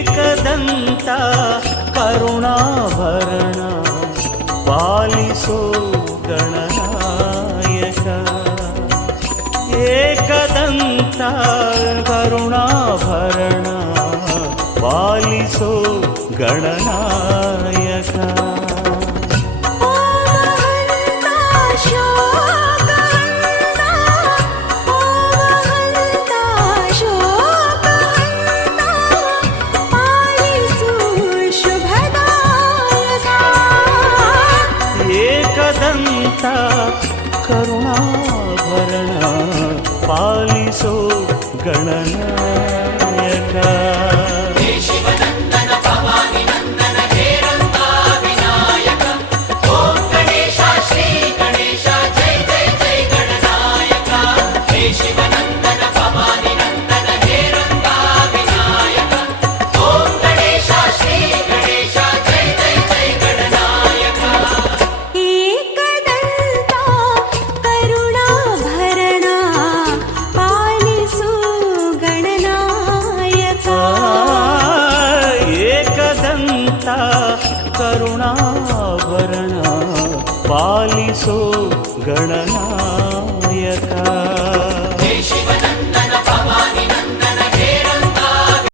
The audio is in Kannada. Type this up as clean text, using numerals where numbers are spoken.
ಏಕದಂತ ಕರುಣಾಭರಣ ಪಾಲಿಸೋ ಗಣನಾಯಕ. ಏಕದಂತ ಕರುಣಾಭರಣ ಪಾಲಿಸೋ ಗಣನಾಯಕ. ಏಕದಂತ ಕರುಣಾಭರಣ ಪಾಲಿಸೋ ಗಣನಾಯಕ. ಶಿವನಂದನ ಭವಾನಿ ನಂದನ ಹೇರಂಬ ವಿನಾಯಕ. ಓಂ ಗಣೇಶ ಶ್ರೀ ಗಣೇಶ ಜೈ ಜೈ ಜೈ ಗಣನಾಯಕ. ಹೇ ಶಿವನಂದನ ಭವಾನಿ ನಂದನ ಹೇರಂಬ ವಿನಾಯಕ. ಓಂ ಗಣೇಶ ಶ್ರೀ ಗಣೇಶ ಜೈ ಜೈ ಜೈ ಗಣನಾಯಕ. ಏಕದಂತ ಕರುಣಾಭರಣ ಪಾಲಿಸು ಗಣನಾಯಕ. ಏಕದಂತ ಕರುಣಾಭರಣ ಪಾಲಿಸೋ ಗಣನಾಯಕ.